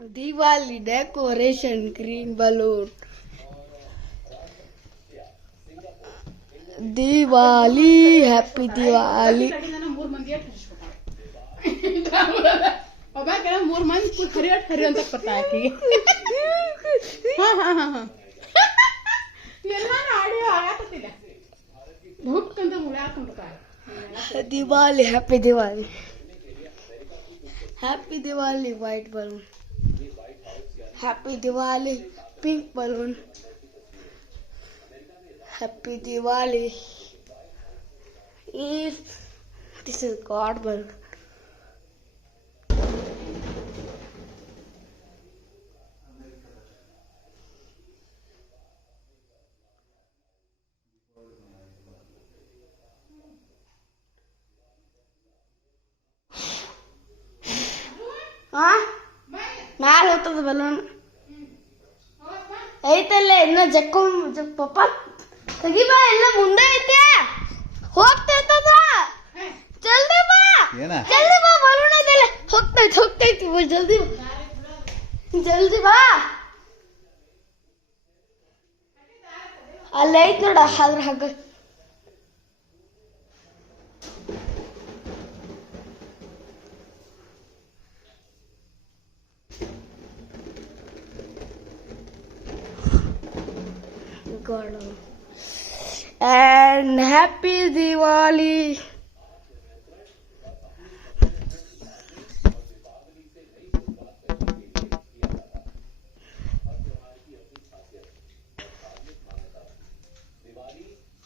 Diwali decoration green balloon Diwali happy Diwali ಮೂರ್ ಮಂದಿ ಹರಿ ಅಂತ ಕೊಟ್ಟಾಕಿ ಎಲ್ಲಾನು ಆಡಿಯೋ ಆಗತ್ತಿಲ್ಲ ಭೂಕಂತ ಮುಳ್ಯಾಕೊಂಡ್ಬಿಡ್ತಾರೆ Diwali happy Diwali happy Diwali white balloon happy Diwali pink balloon happy Diwali is this is God balloon ಮ್ಯಾಲ ಹೋಗ್ತದ ಬಲೂನ್ ಐತಲ್ಲ ಇನ್ನ ಪಪ್ಪ ತೆಗಿಬಾ ಎಲ್ಲ ಮುಂದೆ ಐತೆ ಹೋಗ್ತೈತದ ಜಲ್ದಿ ಬಾ ಜಲ್ದಿ ಬಾ ಬಲೂನ್ ಐತಲ್ಲ ಹೋಗ್ತೈತಿ ಜಲ್ದಿ ಜಲ್ದಿ ಬಾ ಅಲ್ಲ ಐತ್ ನೋಡ ಅದ್ರ ಹಗ್ಗ God. And happy Diwali.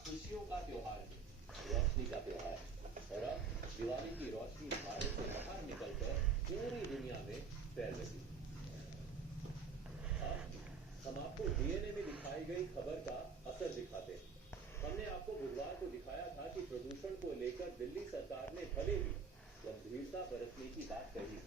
खुशियों का त्योहार है, रोशनी का त्योहार और अब दिवाली की रोशनी भारत से बाहर निकलकर पूरी दुनिया में फैल रही है। हम आपको डीएनए में दिखाई गई खबर का असर दिखाते हैं। हमने आपको बुधवार को दिखाया था कि प्रदूषण को लेकर दिल्ली सरकार ने भले ही गंभीरता बरतने की बात कही